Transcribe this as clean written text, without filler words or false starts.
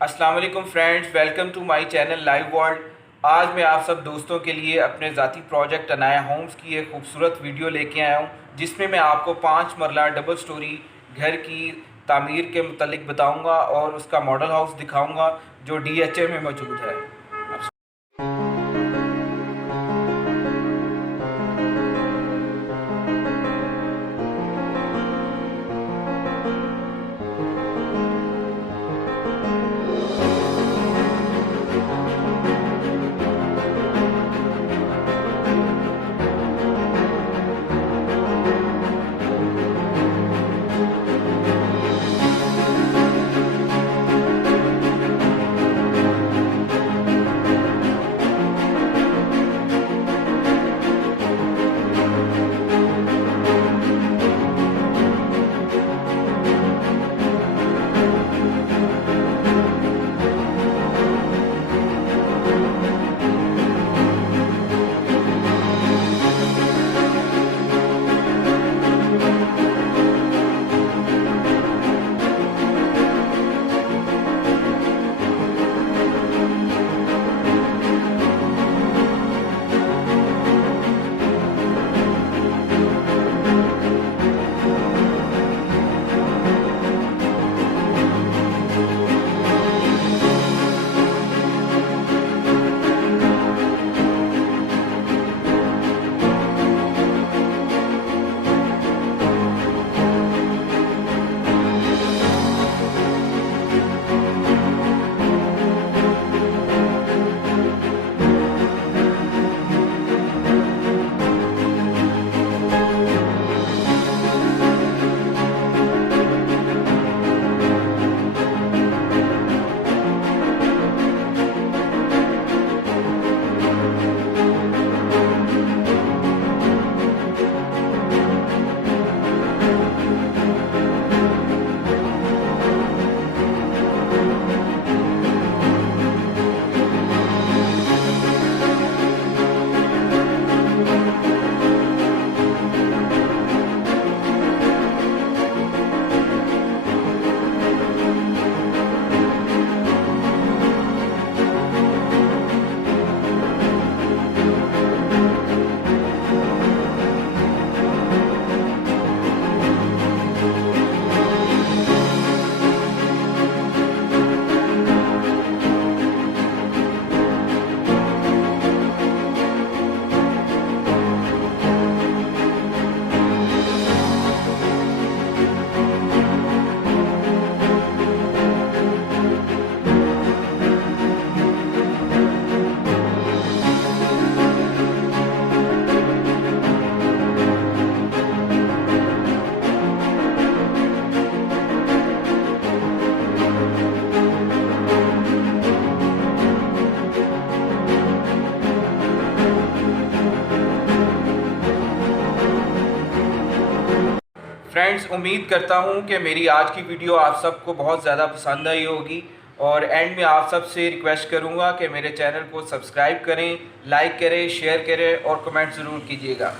अस्सलाम वालेकुम friends, welcome to my channel live world. आज मैं आप सब दोस्तों के लिए अपने ज़ाती प्रोजेक्ट अनाया होम्स की एक खूबसूरत वीडियो लेके आया हूँ, जिसमें मैं आपको 5 मरला डबल स्टोरी घर की तामीर के मुतालिक बताऊँगा और उसका मॉडल हाउस दिखाऊँगा जो DHA में मौजूद है। फ्रेंड्स, उम्मीद करता हूँ कि मेरी आज की वीडियो आप सबको बहुत ज़्यादा पसंद आई होगी और एंड में आप सबसे रिक्वेस्ट करूँगा कि मेरे चैनल को सब्सक्राइब करें, लाइक करें, शेयर करें और कमेंट ज़रूर कीजिएगा।